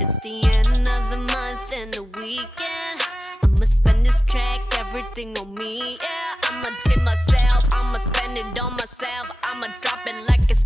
It's the end of the month and the weekend. I'ma spend this track, everything on me. Yeah, I'ma tip myself, I'ma spend it on myself. I'ma drop it like it's